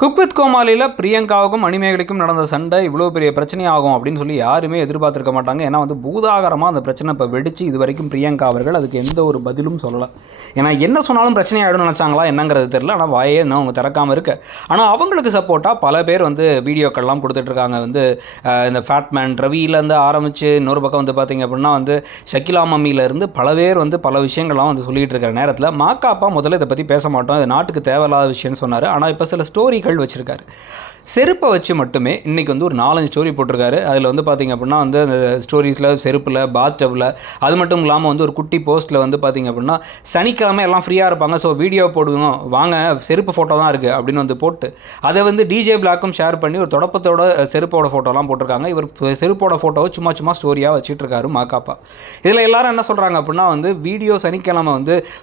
Cook with கோமாளியில் பிரியங்காவுக்கும் மணிமேகலைக்கும் நடந்த சண்டை இவ்வளோ பெரிய பிரச்சனையாகும் அப்படின்னு சொல்லி யாருமே எதிர்பார்த்துருக்க மாட்டாங்க. ஏன்னா பூதாகரமாக அந்த பிரச்சனை இப்போ வெடிச்சு இது வரைக்கும் பிரியங்கா அவர்கள் அதுக்கு எந்த ஒரு பதிலும் சொல்லலை. ஏன்னா என்ன சொன்னாலும் பிரச்சனை ஆகிடும் நினச்சாங்களா என்னங்கிறது தெரியல. ஆனால் வாயே இன்னும் அவங்க திறக்காமல் இருக்கு. ஆனால் அவங்களுக்கு சப்போர்ட்டாக பல பேர் வீடியோக்கள்லாம் கொடுத்துட்ருக்காங்க. இந்த ஃபேட்மேன் ரவியிலேருந்து ஆரம்பித்து இன்னொரு பக்கம் பார்த்திங்க அப்படின்னா ஷக்கிலா மம்மியிலேருந்து பல பேர் பல விஷயங்கள்லாம் சொல்லிகிட்டு இருக்கிற நேரத்தில் மாக்காப்பா முதல்ல இதை பற்றி பேச மாட்டோம், இது நாட்டுக்கு தேவையில்லாத விஷயம்னு சொன்னார். ஆனால் இப்போ சில ஸ்டோரிகள் வச்சிருக்காரு. செருப்பை வச்சு மட்டுமே இன்றைக்கி ஒரு 4-5 ஸ்டோரி போட்டிருக்காரு. அதில் பார்த்திங்க அப்படின்னா அந்த ஸ்டோரிஸில் செருப்பில் பாத்டப்பில் அது மட்டும் இல்லாமல் ஒரு குட்டி போஸ்ட்டில் பார்த்திங்க அப்படின்னா சனிக்கிழமை எல்லாம் ஃப்ரீயாக இருப்பாங்க, ஸோ வீடியோ போடுவோம் வாங்க செருப்பு ஃபோட்டோ தான் இருக்குது அப்படின்னு போட்டு அதை டிஜே பிளாக்கும் ஷேர் பண்ணி ஒரு தொடப்பத்தோட செருப்போட ஃபோட்டோலாம் போட்டிருக்காங்க. இவர் செருப்போட ஃபோட்டோவை சும்மா ஸ்டோரியாக வச்சுட்ருக்காரு மாக்காப்பா. இதில் எல்லாரும் என்ன சொல்கிறாங்க அப்படின்னா வீடியோ சனிக்கிழமை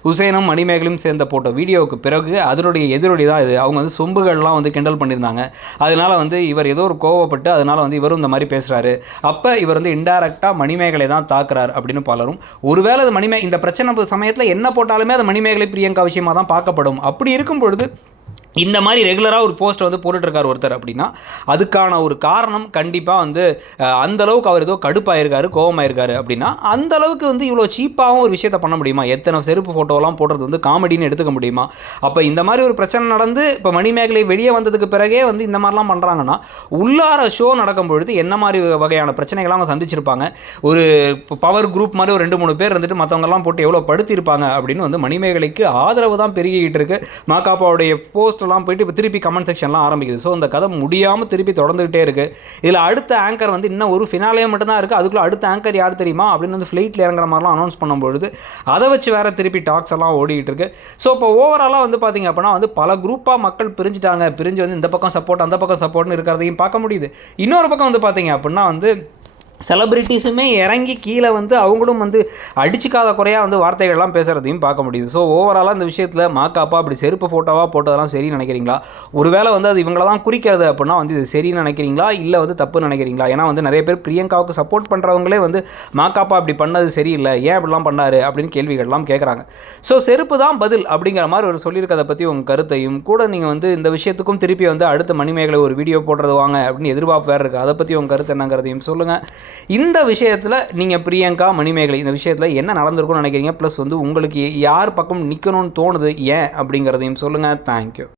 ஹுசேனும் மணிமேகலையும் சேர்ந்த போட்டோ வீடியோவுக்கு பிறகு அதனுடைய எதிரொலி தான் இது. அவங்க சொம்புகள்லாம் கிண்டல் பண்ணியிருந்தாங்க. அதனால் இவர் ஏதோ ஒரு கோவப்பட்டு அதனால் இவரும் இந்த மாதிரி பேசுகிறாரு. அப்போ இவர் இன்டைரக்டாக மணிமேகலை தான் தாக்குறார் அப்படின்னு பலரும். ஒருவேளை அது இந்த பிரச்சனை சமயத்தில் என்ன போட்டாலுமே அது மணிமேகலை பிரியங்கா விஷயமாக தான் பார்க்கப்படும். அப்படி இருக்கும் பொழுது இந்த மாதிரி ரெகுலராக ஒரு போஸ்ட் போட்டுட்ருக்கார் ஒருத்தர் அப்படின்னா அதுக்கான ஒரு காரணம் கண்டிப்பாக அந்தளவுக்கு அவர் ஏதோ கடுப்பாயிருக்காரு, கோவமாயிருக்காரு அப்படின்னா அந்தளவுக்கு இவ்வளோ சீப்பாகவும் ஒரு விஷயத்தை பண்ண முடியுமா? எத்தனை செருப்பு ஃபோட்டோலாம் போடுறது காமெடின்னு எடுத்துக்க முடியுமா? அப்போ இந்த மாதிரி ஒரு பிரச்சனை நடந்து இப்போ மணிமேகலை வெளியே வந்ததுக்கு பிறகே இந்த மாதிரிலாம் பண்ணுறாங்கன்னா உள்ளார ஷோ நடக்கும் பொழுது என்ன மாதிரி வகையான பிரச்சனைகள்லாம் அவங்க சந்திச்சிருப்பாங்க? ஒரு பவர் குரூப் மாதிரி ஒரு 2-3 பேர் மற்றவங்கெல்லாம் போட்டு எவ்வளோ படுத்திருப்பாங்க அப்படின்னு மணிமேகலைக்கு ஆதரவு தான் பெருகிக்கிட்டு இருக்கு. மாக்காப்பாவுடைய போஸ்ட் போயிட்டு இப்போ திருப்பி கமெண்ட் செக்ஷன்லாம் ஆரம்பிக்குது. ஸோ இந்த கதை முடியாமல் திருப்பி தொடர்ந்துகிட்டே இருக்குது. இதில் அடுத்த ஆங்கர் இன்னும் ஒரு ஃபினாலே மட்டும்தான் இருக்குது. அதுக்குள்ளே அடுத்த ஆங்கர் யார் தெரியுமா அப்படின்னு ஃப்ளைட்டில் இறங்குற மாதிரிலாம் அனௌன்ஸ் பண்ணும்பொழுது அதை வச்சு வேறு திருப்பி டாக்ஸ் எல்லாம் ஓடிக்கிட்டு இருக்கு. ஸோ இப்போ ஓவராலாக பார்த்திங்க அப்படின்னா பல குரூப்பாக மக்கள் பிரிஞ்சுட்டாங்க. பிரிஞ்சு இந்த பக்கம் சப்போர்ட் அந்த பக்கம் சப்போர்ட்னு இருக்கிறதையும் பார்க்க முடியுது. இன்னொரு பக்கம் பார்த்திங்க அப்படின்னா செலிபிரிட்டிஸுமே இறங்கி கீழே அவங்களும் அடிச்சுக்காத குறையாக வார்த்தைகள்லாம் பேசுகிறதையும் பார்க்க முடியுது. ஸோ ஓவராலாக இந்த விஷயத்தில் மாக்காப்பா அப்படி செருப்பு ஃபோட்டோவாக போட்டதெல்லாம் சரின்னு நினைக்கிறீங்களா? ஒருவேளை அது இவங்கள தான் குறிக்கிறது அப்படின்னா இது சரின்னு நினைக்கிறீங்களா இல்லை தப்புன்னு நினைக்கிறீங்களா? ஏன்னா நிறைய பேர் பிரியங்காவுக்கு சப்போர்ட் பண்ணுறவங்களே மாக்காப்பா அப்படி பண்ணது சரியில்லை, ஏன் அப்படிலாம் பண்ணார் அப்படின்னு கேள்விகள்லாம் கேட்குறாங்க. ஸோ செருப்பு தான் பதில் அப்படிங்கிற மாதிரி ஒரு சொல்லியிருக்கதை பற்றி உங்கள் கருத்தையும் கூட நீங்கள் இந்த விஷயத்துக்கும் திருப்பி அடுத்த மணிமேகலை ஒரு வீடியோ போடுறது வாங்க அப்படின்னு எதிர்பார்ப்பு வேறு இருக்குது. அதை பற்றி உங்கள் கருத்து என்னங்கிறதையும் சொல்லுங்கள். இந்த விஷயத்தில் நீங்கள் பிரியங்கா மணிமேகலை இந்த விஷயத்தில் என்ன நடந்திருக்கும்னு நினைக்கிறீங்க? ப்ளஸ் உங்களுக்கு யார் பக்கம் நிற்கணும்னு தோணுது ஏன் அப்படிங்கிறதையும் சொல்லுங்கள். தேங்க்யூ.